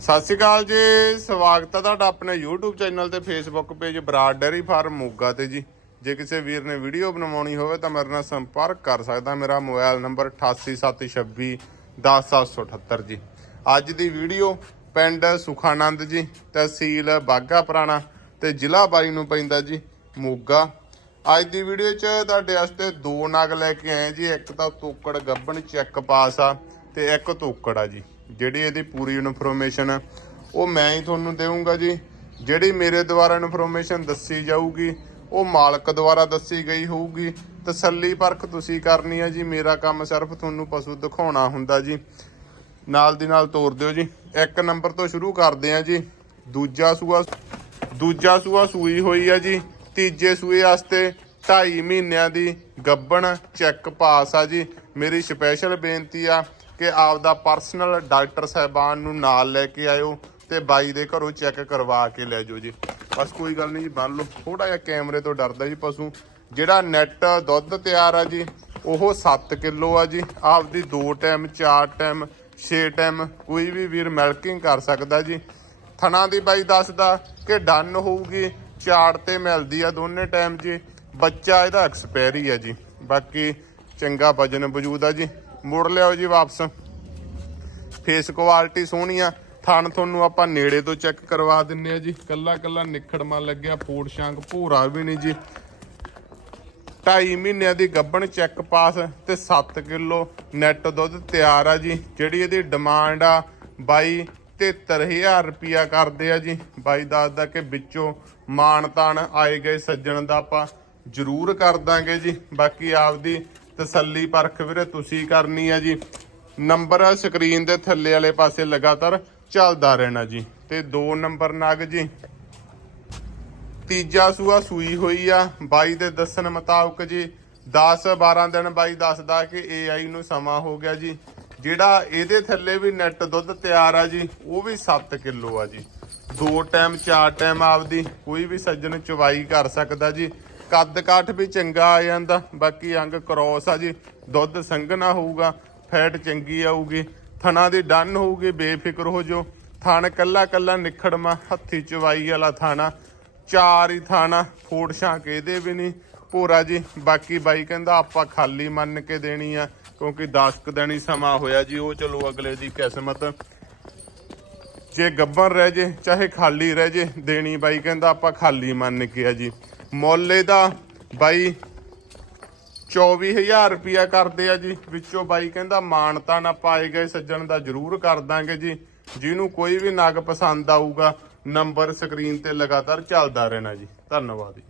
ਸਤਿ ਸ਼੍ਰੀ ਅਕਾਲ ਜੀ, ਸਵਾਗਤ ਹੈ ਤੁਹਾਡਾ ਆਪਣੇ YouTube ਚੈਨਲ ਤੇ Facebook page Brar dairy farm Moga ਤੇ ਜੀ। ਜੇ ਕਿਸੇ ਵੀਰ ਨੇ ਵੀਡੀਓ ਬਣਵਾਉਣੀ ਹੋਵੇ ਤਾਂ ਮੇਰੇ ਨਾਲ ਸੰਪਰਕ ਕਰ ਸਕਦਾ, ਮੇਰਾ ਮੋਬਾਈਲ ਨੰਬਰ 8876 10778 ਜੀ। ਅੱਜ ਦੀ ਵੀਡੀਓ ਪਿੰਡ ਸੁਖਾਨੰਦ ਜੀ, ਤਹਿਸੀਲ ਬਾਗਾ ਪੁਰਾਣਾ ਤੇ ਜ਼ਿਲ੍ਹਾ ਬਾਈ ਨੂੰ ਪੈਂਦਾ ਜੀ, ਮੋਗਾ। ਅੱਜ ਦੀ ਵੀਡੀਓ 'ਚ ਤੁਹਾਡੇ ਵਾਸਤੇ ਦੋ ਨਗ ਲੈ ਕੇ ਆਏ ਜੀ, ਇੱਕ ਤਾਂ ਤੋਕੜ ਗੱਬਣ, ਚੈੱਕ ਪਾਸ ਆ ਤੇ ਇੱਕ ਤੋਕੜ ਆ ਜੀ। ਜਿਹੜੀ ਇਹਦੀ ਪੂਰੀ ਇਨਫੋਰਮੇਸ਼ਨ ਆ, ਉਹ ਮੈਂ ਹੀ ਤੁਹਾਨੂੰ ਦੇਵਾਂਗਾ ਜੀ। ਜਿਹੜੀ ਮੇਰੇ ਦੁਆਰਾ ਇਨਫੋਰਮੇਸ਼ਨ ਦੱਸੀ ਜਾਊਗੀ, ਉਹ ਮਾਲਕ ਦੁਆਰਾ ਦੱਸੀ ਗਈ ਹੋਊਗੀ। ਤਸੱਲੀ ਪਰਖ ਤੁਸੀਂ ਕਰਨੀ ਆ ਜੀ, ਮੇਰਾ ਕੰਮ ਸਿਰਫ ਤੁਹਾਨੂੰ ਪਸ਼ੂ ਦਿਖਾਉਣਾ ਹੁੰਦਾ ਜੀ। ਨਾਲ ਦੀ ਨਾਲ ਤੋਰ ਦਿਓ ਜੀ। ਇੱਕ ਨੰਬਰ ਤੋਂ ਸ਼ੁਰੂ ਕਰਦੇ ਆ ਜੀ। ਦੂਜਾ ਸੂਆ ਦੂਜਾ ਸੂਆ ਸੂਈ ਹੋਈ ਆ ਜੀ। ਤੀਜੇ ਸੂਏ ਵਾਸਤੇ 2.5 ਮਹੀਨਿਆਂ ਦੀ ਗੱਬਣ ਚੈੱਕ ਪਾਸ ਆ ਜੀ। ਮੇਰੀ ਸਪੈਸ਼ਲ ਬੇਨਤੀ ਆ ਕਿ ਆਪਦਾ ਪਰਸਨਲ ਡਾਕਟਰ ਸਾਹਿਬਾਨ ਨੂੰ ਨਾਲ ਲੈ ਕੇ ਆਇਓ ਤੇ ਬਾਈ ਦੇ ਘਰੋਂ ਚੈੱਕ ਕਰਵਾ ਕੇ ਲੈ ਜਾਓ ਜੀ। ਬਸ ਕੋਈ ਗੱਲ ਨਹੀਂ ਜੀ, ਬੰਨ ਲਓ। ਥੋੜਾ ਜਿਹਾ ਕੈਮਰੇ ਤੋਂ ਡਰਦਾ ਜੀ ਪਸ਼ੂ। ਜਿਹੜਾ ਨੈਟ ਦੁੱਧ ਤਿਆਰ ਆ ਜੀ, ਉਹ 7 ਕਿਲੋ ਆ ਜੀ। ਆਪਦੀ 2 ਟਾਈਮ 4 ਟਾਈਮ 6 ਟਾਈਮ ਕੋਈ ਵੀ ਵੀਰ ਮਿਲਕਿੰਗ ਕਰ ਸਕਦਾ ਜੀ। ਥਣਾ ਦੀ ਬਾਈ ਦੱਸਦਾ ਕਿ ਡਨ ਹੋਊਗੀ ਚਾੜ ਤੇ ਮਿਲਦੀ ਆ ਦੋਨੇ ਟਾਈਮ ਜੀ। ਬੱਚਾ ਇਹਦਾ ਐਕਸਪਾਇਰੀ ਆ ਜੀ। ਬਾਕੀ ਚੰਗਾ ਵਜਨ ਵਜੂਦ ਆ ਜੀ। ਮੁੜ ਲਿਆਓ ਜੀ ਵਾਪਸ। ਫੇਸ ਕੁਆਲਿਟੀ ਸੋਹਣੀ ਆ। ਥਣ ਤੁਹਾਨੂੰ ਆਪਾਂ ਨੇੜੇ ਤੋਂ ਚੈੱਕ ਕਰਵਾ ਦਿੰਨੇ ਆ ਜੀ। ਕੱਲਾ ਕੱਲਾ ਨਿਖੜਮਾ ਲੱਗਿਆ ਫੋੜ ਸ਼ਾਂਕ ਭੂਰਾ ਵੀ ਨਹੀਂ ਜੀ। 2.5 ਮਹੀਨਿਆਂ ਦੀ ਗੱਬਣ ਚੈੱਕ ਪਾਸ ਤੇ 7 ਕਿਲੋ ਨੈਟ ਦੁੱਧ ਤਿਆਰ ਆ ਜੀ। ਜਿਹੜੀ ਇਹਦੀ ਡਿਮਾਂਡ ਆ, ਬਾਈ 73000 ਰੁਪਿਆ ਕਰਦੇ ਆ ਜੀ। ਬਾਈ ਦੱਸਦਾ ਕਿ ਵਿੱਚੋਂ ਮਾਣ ਤਾਣ ਆਏ ਗਏ ਸੱਜਣ ਦਾ ਆਪਾਂ ਜ਼ਰੂਰ ਕਰ ਦਾਂਗੇ ਜੀ। ਬਾਕੀ ਆਪਦੀ ਤਸੱਲੀ ਪਰਖ ਵੀਰੇ, ਤੁਸੀਂ ਕਰਨੀ ਆ ਜੀ। ਨੰਬਰ ਸਕਰੀਨ ਦੇ ਥੱਲੇ ਵਾਲੇ ਪਾਸੇ ਲਗਾਤਾਰ ਚੱਲਦਾ ਰਹਿਣਾ ਜੀ। ਤੇ 2 ਨੰਬਰ ਨਗ ਜੀ। ਤੀਜਾ ਸੂਆ ਸੂਈ ਹੋਈ ਆ ਬਾਈ ਦੇ ਦੱਸਣ ਮੁਤਾਬਕ ਜੀ। 10 12 ਦਿਨ ਬਾਈ ਦੱਸਦਾ ਕਿ AI ਨੂੰ ਸਮਾਂ ਹੋ ਗਿਆ ਜੀ। ਜਿਹੜਾ ਇਹਦੇ ਥੱਲੇ ਵੀ ਨੈਟ ਦੁੱਧ ਤਿਆਰ ਆ ਜੀ, ਉਹ ਵੀ 7 ਕਿਲੋ ਆ ਜੀ। ਦੋ ਟਾਈਮ ਚਾਰ ਟਾਈਮ ਆਪਦੀ ਕੋਈ ਵੀ ਸੱਜਣ ਚਵਾਈ ਕਰ ਸਕਦਾ ਜੀ। ਕੱਦ ਕਾਠ ਵੀ ਚੰਗਾ ਆ ਜਾਂਦਾ, ਬਾਕੀ ਅੰਗ ਕ੍ਰੋਸ ਆ ਜੀ। ਦੁੱਧ ਸੰਘਣਾ ਹੋਊਗਾ, ਫੈਟ ਚੰਗੀ ਆਊਗੀ, ਥਣਾ ਦੀ ਡਨ ਹੋਊਗੀ, ਬੇਫਿਕਰ ਹੋ ਜੋ ਥਣ ਕੱਲਾ ਕੱਲਾ ਨਿਖੜਮਾ, ਹੱਥੀ ਚਵਾਈ ਵਾਲਾ ਥਾਣਾ, ਚਾਰ ਹੀ ਥਾਣਾ ਫੋੜ ਛਾਂਕ ਇਹਦੇ ਵੀ ਨਹੀਂ। ਭੋਰਾ ਜੀ, ਬਾਕੀ ਬਾਈ ਕਹਿੰਦਾ ਆਪਾਂ ਖਾਲੀ ਮੰਨ ਕੇ ਦੇਣੀ ਆ, ਕਿਉਂਕਿ 10 ਕੁ ਦਿਨ ਹੀ ਸਮਾਂ ਹੋਇਆ ਜੀ, ਉਹ ਚਲੋ ਅਗਲੇ ਦੀ ਕਿਸਮਤ। ਜੇ ਗੱਬਰ ਰਹਿ ਜੇ, ਚਾਹੇ ਖਾਲੀ ਰਹਿ ਜੇ, ਦੇਣੀ ਬਾਈ ਕਹਿੰਦਾ ਆਪਾਂ ਖਾਲੀ ਮੰਨ ਕੇ ਆ ਜੀ। ਮੁੱਲ ਇਹਦਾ ਬਾਈ 24000 ਰੁਪਿਆ ਕਰਦੇ ਆ ਜੀ। ਵਿੱਚੋਂ ਬਾਈ ਕਹਿੰਦਾ ਮਾਨਤਾ ਨਾ ਪਾਏ ਗਏ, ਸੱਜਣ ਦਾ ਜ਼ਰੂਰ ਕਰ ਦਾਂਗੇ ਜੀ। ਜਿਹਨੂੰ ਕੋਈ ਵੀ ਨਗ ਪਸੰਦ ਆਊਗਾ, ਨੰਬਰ ਸਕਰੀਨ ਤੇ ਲਗਾਤਾਰ ਚੱਲਦਾ ਰਹਿਣਾ ਜੀ। ਧੰਨਵਾਦ ਜੀ।